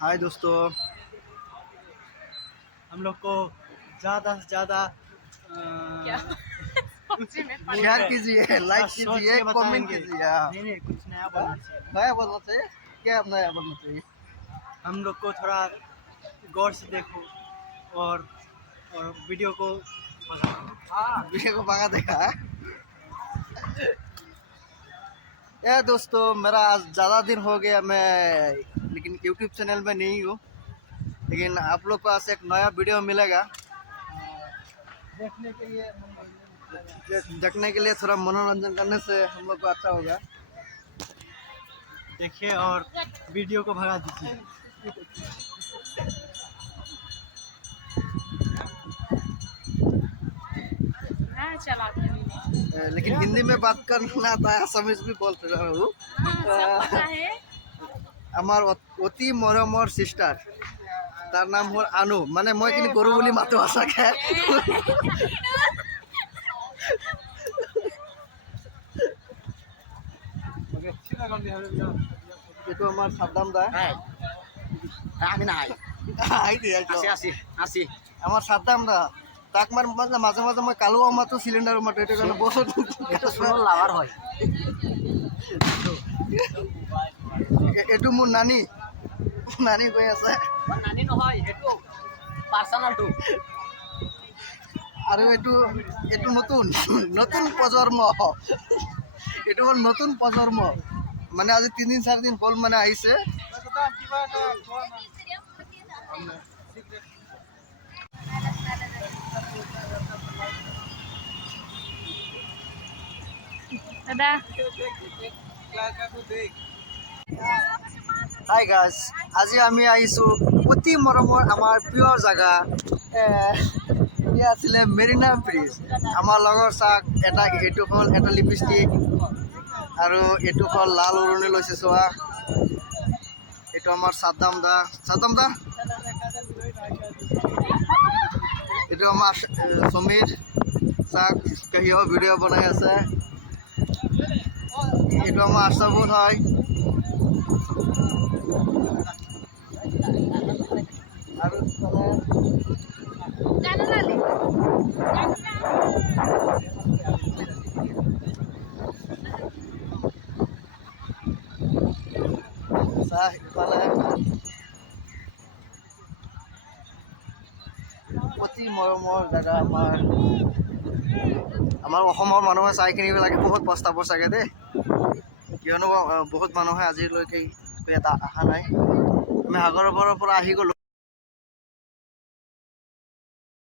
हाय दोस्तों, हम लोग को ज़्यादा से ज़्यादा शेयर कीजिए, लाइक कीजिए, कमेंट कीजिए। नहीं कुछ नया बोलना चाहिए। क्या नया बोलना चाहिए? हम लोग को थोड़ा गौर से देखो और वीडियो को भगा देगा। दोस्तों, मेरा आज ज़्यादा दिन हो गया मैं लेकिन यूट्यूब चैनल में नहीं हूँ, लेकिन आप लोग को आज एक नया वीडियो मिलेगा। देखने के लिए थोड़ा मनोरंजन करने से हम लोग को अच्छा होगा। देखिए और वीडियो को भगा दीजिए। लेकिन हिंदी में बात करना आता है, समझ भी बोल रहा हूँ। আমার অতি মৰমৰ সিস্টার, তার নাম হল আনু। মানে মই কিন্তু গরু বুলি মাতো আছাকে। এইটো আমার সাদ্দাম দা। আমি নাই আমার সাদ্দাম দা। তাক মাঝে মাঝে মই কালো মাতো সিলিন্ডার মাতো, এটা কারণে বহুত লাভার হয়। এইটো মোৰ নানি কৈ আছে। নানি নহয়, এইটো পাৰ্সোনালটো। আৰু এইটো নতুন প্ৰজন্ম। এইটো হ'ল নতুন প্ৰজন্ম, মানে আজি 3 4 দিন হ'ল মানে আহিছে। দাদা হাই গাইজ, আজি আমি আহিছোঁ অতি মৰমৰ আমাৰ প্ৰিয় জেগা। এয়া আছিলে মেৰিনা ব্ৰিজ। আমাৰ লগৰ চাক এটা, এইটো হ'ল এটা লিপষ্টিক আৰু এইটো হ'ল লাল উৰণি লৈছে চোৱা। এইটো আমাৰ সাদ্দাম দা। এইটো আমাৰ সমীৰ চাক, কাহিও ভিডিঅ' বনাই আছে। এইটো আমাৰ আশাবুল হয়। আৰু অতি মৰমৰ জেগা আমাৰ অসমৰ মানুহে চাই কিনিব লাগে। বহুত পস্তাব চাগে দেই, কিয়নো বহুত মানুহে আজিলৈকে এটা অহা নাই। আমি সাগৰৰ পৰা আহি গ'লোঁ।